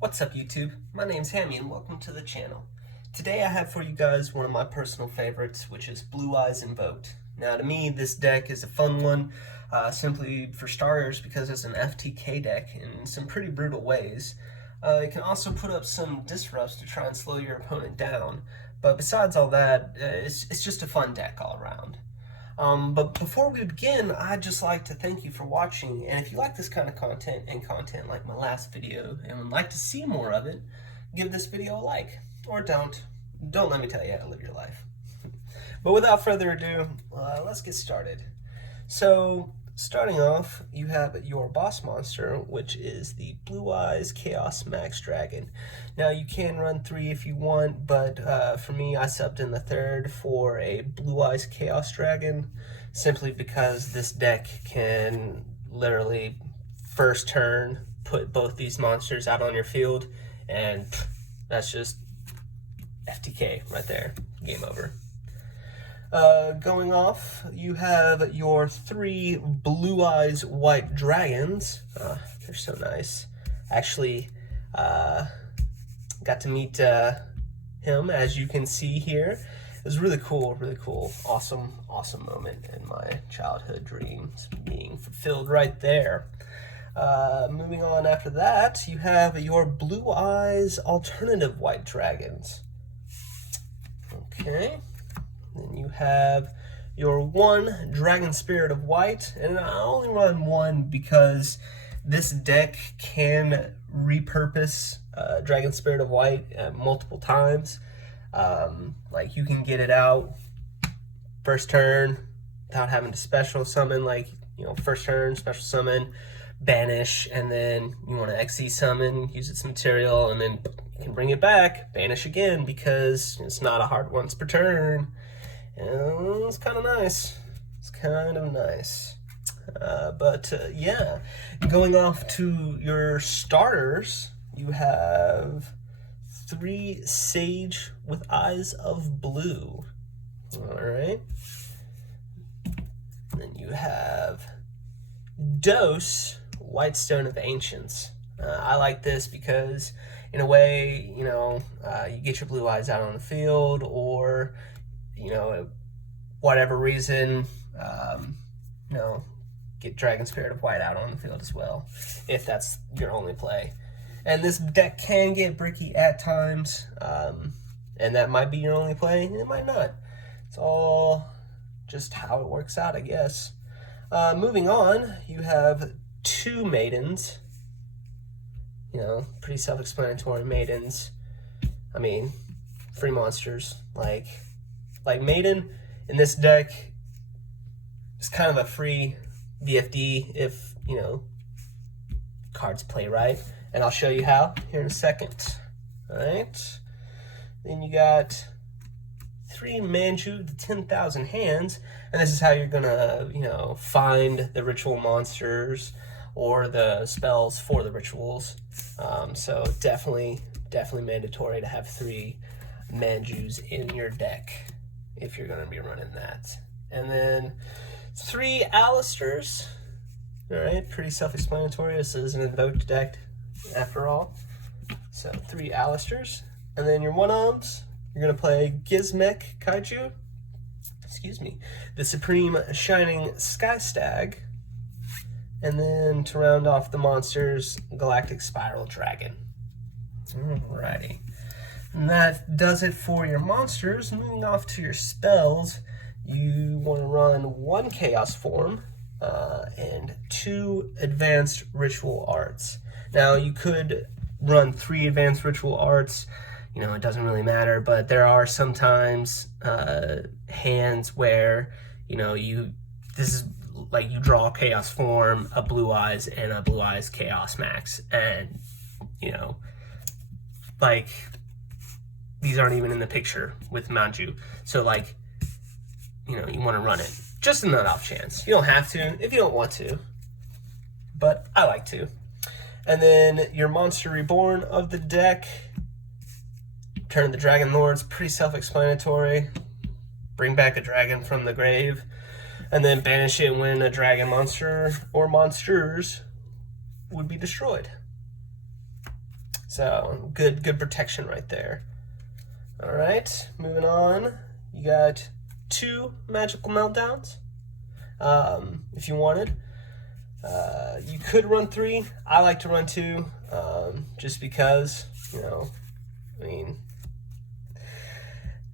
What's up YouTube? My name's Hammy and welcome to the channel. Today I have for you guys one of my personal favorites, which is Blue Eyes Invoked. Now to me this deck is a fun one, simply for starters because it's an FTK deck in some pretty brutal ways. It can also put up some disrupts to try and slow your opponent down, but besides all that, it's just a fun deck all around. But before we begin, I'd just like to thank you for watching, and if you like this kind of content and content like my last video and would like to see more of it, give this video a like, or don't. Don't let me tell you how to live your life. But without further ado, let's get started. So, starting off, you have your boss monster, which is the Blue Eyes Chaos Max Dragon. Now, you can run 3 if you want, but for me, I subbed in the 3rd for a Blue Eyes Chaos Dragon, simply because this deck can literally first turn put both these monsters out on your field, and that's just FTK right there. Game over. Going off, you have your 3 Blue Eyes White Dragons. They're so nice. Actually, got to meet him, as you can see here. It was really cool, really cool. Awesome moment in my childhood dreams being fulfilled right there. Moving on after that, you have your Blue Eyes Alternative White Dragons. Okay. Then you have your 1 Dragon Spirit of White, and I only run 1 because this deck can repurpose Dragon Spirit of White multiple times. Like you can get it out first turn without having to special summon, like, you know, first turn, special summon, banish, and then you want to XE summon, use its material, and then you can bring it back, banish again, because it's not a hard once per turn. And it's kind of nice. It's kind of nice. Yeah, going off to your starters, you have 3 Sage with Eyes of Blue. Alright. Then you have Dose, White Stone of Ancients. I like this because, in a way, you know, you get your blue eyes out on the field, or, you know, whatever reason, you know, get Dragon Spirit of White out on the field as well, if that's your only play. And this deck can get bricky at times, and that might be your only play, and it might not. It's all just how it works out, I guess. Moving on, you have 2 Maidens. You know, pretty self-explanatory Maidens. I mean, free monsters. Like Maiden in this deck is kind of a free VFD if, you know, cards play right. And I'll show you how here in a second. Alright. Then you got 3 Manju to 10,000 hands. And this is how you're gonna, you know, find the ritual monsters or the spells for the rituals. So definitely mandatory to have 3 Manjus in your deck if you're going to be running that. And then 3 Alistairs. Alright, pretty self-explanatory. This is an invoked deck after all. So 3 Alistairs. And then your 1-ohms, you're going to play Gizmek Kaiju. Excuse me. The Supreme Shining Sky Stag. And then to round off the monsters, Galactic Spiral Dragon. Alrighty. And that does it for your monsters. Moving off to your spells, you want to run 1 Chaos Form and 2 Advanced Ritual Arts. Now, you could run 3 Advanced Ritual Arts. You know, it doesn't really matter, but there are sometimes hands where, you know, this is like you draw Chaos Form, a Blue Eyes, and a Blue Eyes Chaos Max, and, you know, like, these aren't even in the picture with Manju. So, like, you know, you want to run it. Just in that off chance. You don't have to if you don't want to. But I like to. And then your Monster Reborn of the deck. Turn the Dragon Lords. Pretty self-explanatory. Bring back a dragon from the grave. And then banish it when a dragon monster or monsters would be destroyed. So good protection right there. All right, moving on. You got 2 magical meltdowns. If you wanted, you could run 3. I like to run 2, just because, I mean,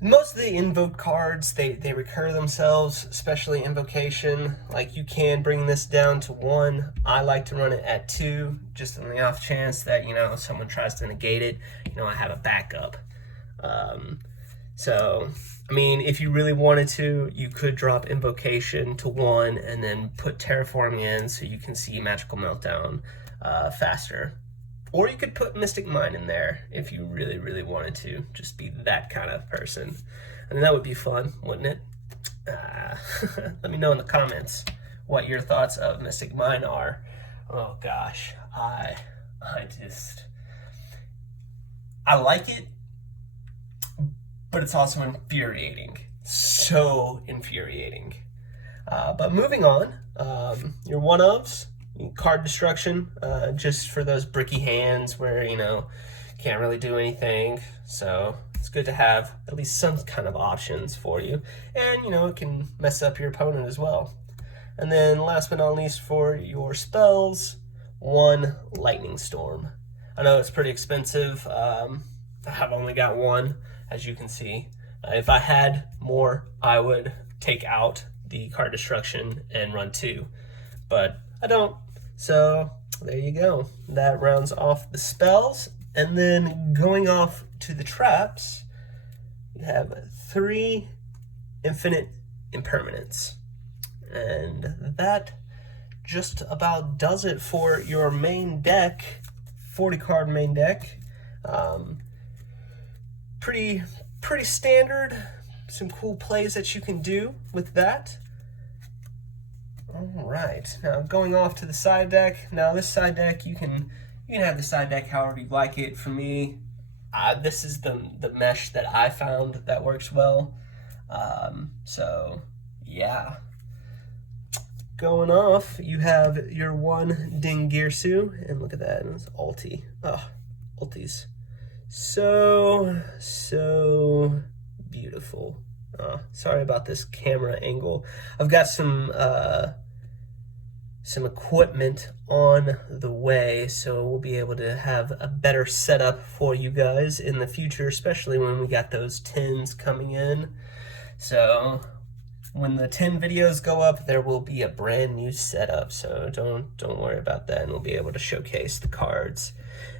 most of the invoked cards, they recur themselves, especially invocation. Like, you can bring this down to 1. I like to run it at 2, just on the off chance that, someone tries to negate it, I have a backup. So, I mean, if you really wanted to, you could drop Invocation to 1 and then put Terraforming in so you can see Magical Meltdown faster. Or you could put Mystic Mine in there if you really, really wanted to. Just be that kind of person. I mean, that would be fun, wouldn't it? Let me know in the comments what your thoughts of Mystic Mine are. Oh gosh, I like it, but it's also infuriating. So infuriating. But moving on, your one-ofs, card destruction, just for those bricky hands where, can't really do anything. So it's good to have at least some kind of options for you. And, it can mess up your opponent as well. And then last but not least, for your spells, 1 Lightning Storm. I know it's pretty expensive. I've only got 1, as you can see. If I had more, I would take out the card destruction and run 2. But I don't. So there you go. That rounds off the spells. And then going off to the traps, you have 3 Infinite Impermanents. And that just about does it for your main deck, 40 card main deck. Pretty standard. Some cool plays that you can do with that. All right, now going off to the side deck. Now this side deck, you can have the side deck however you like it. For me, this is the mesh that I found that works well. So yeah. Going off, you have your 1 Dingirsu, and look at that, it's ulti. Oh, ultis. So beautiful. Sorry about this camera angle. I've got some equipment on the way, so we'll be able to have a better setup for you guys in the future, especially when we got those 10s coming in. So when the 10 videos go up, there will be a brand new setup, so don't worry about that, and we'll be able to showcase the cards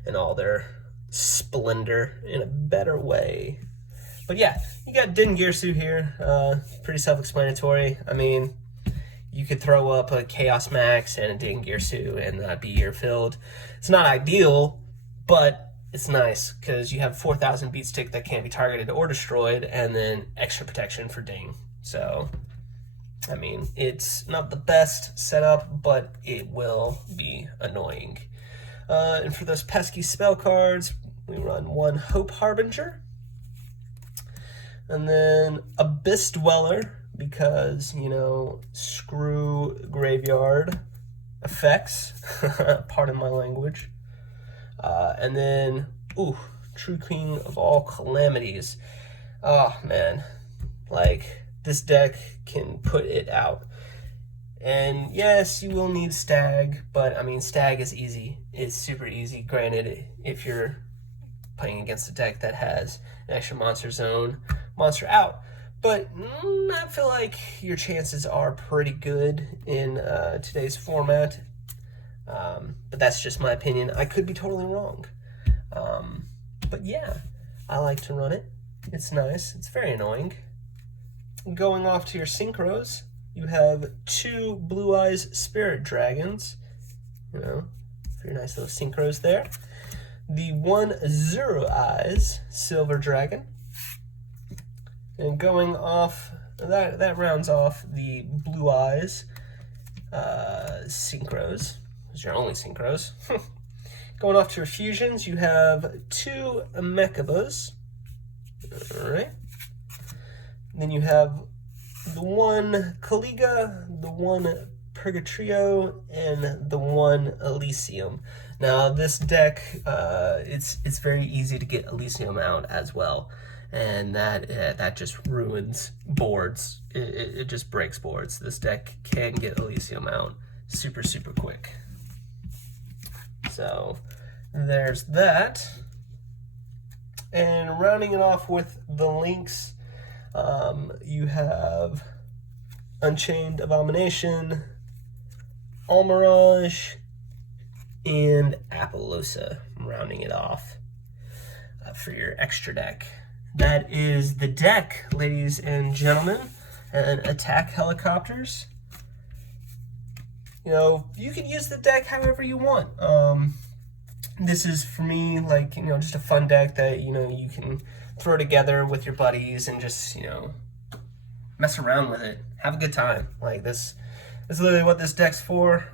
and all their splendor in a better way. But yeah, you got Dingirsu here. Pretty self-explanatory. I mean, you could throw up a Chaos Max and a Dingirsu and be your filled. It's not ideal, but it's nice because you have a 4,000 beat stick that can't be targeted or destroyed, and then extra protection for Ding. So, I mean, it's not the best setup, but it will be annoying. And for those pesky spell cards, we run 1 Hope Harbinger. And then Abyss Dweller, because, screw graveyard effects. Pardon my language. And then, True King of all Calamities. Oh, man. Like, this deck can put it out. And yes, you will need Stag, but I mean, Stag is easy. It's super easy. Granted, if you're playing against a deck that has an extra monster zone, monster out. But I feel like your chances are pretty good in today's format. But that's just my opinion. I could be totally wrong. But yeah, I like to run it. It's nice. It's very annoying. Going off to your synchros, you have 2 Blue Eyes Spirit Dragons. Very nice little synchros there. The 1 Zero Eyes Silver Dragon. And going off, that rounds off the Blue Eyes synchros. Those are your only synchros. Going off to your fusions, you have 2 Mechabas. Alright. Then you have the 1 Caliga, the 1 Purgatrio, and the 1 Elysium. Now this deck, it's very easy to get Elysium out as well, and that just ruins boards. It just breaks boards. This deck can get Elysium out super quick. So there's that. And rounding it off with the links, you have Unchained Abomination, Almirage, and Appaloosa, rounding it off for your extra deck. That is the deck, ladies and gentlemen. And Attack Helicopters. You know, you can use the deck however you want. This is, for me, like, you know, just a fun deck that, you know, you can throw together with your buddies and just, you know, mess around with it. Have a good time. Like, this is literally what this deck's for.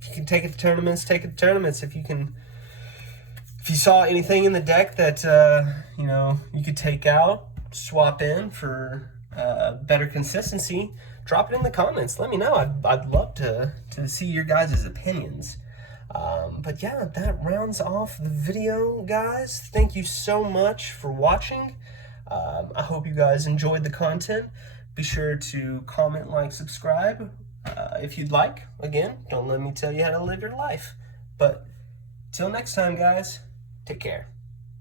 If you can take it to tournaments, take it to tournaments. If you saw anything in the deck that, you know, you could take out, swap in for better consistency, drop it in the comments. Let me know. I'd love to see your guys' opinions. But yeah, that rounds off the video, guys. Thank you so much for watching. I hope you guys enjoyed the content. Be sure to comment, like, subscribe if you'd like. Again, don't let me tell you how to live your life. But till next time, guys, take care.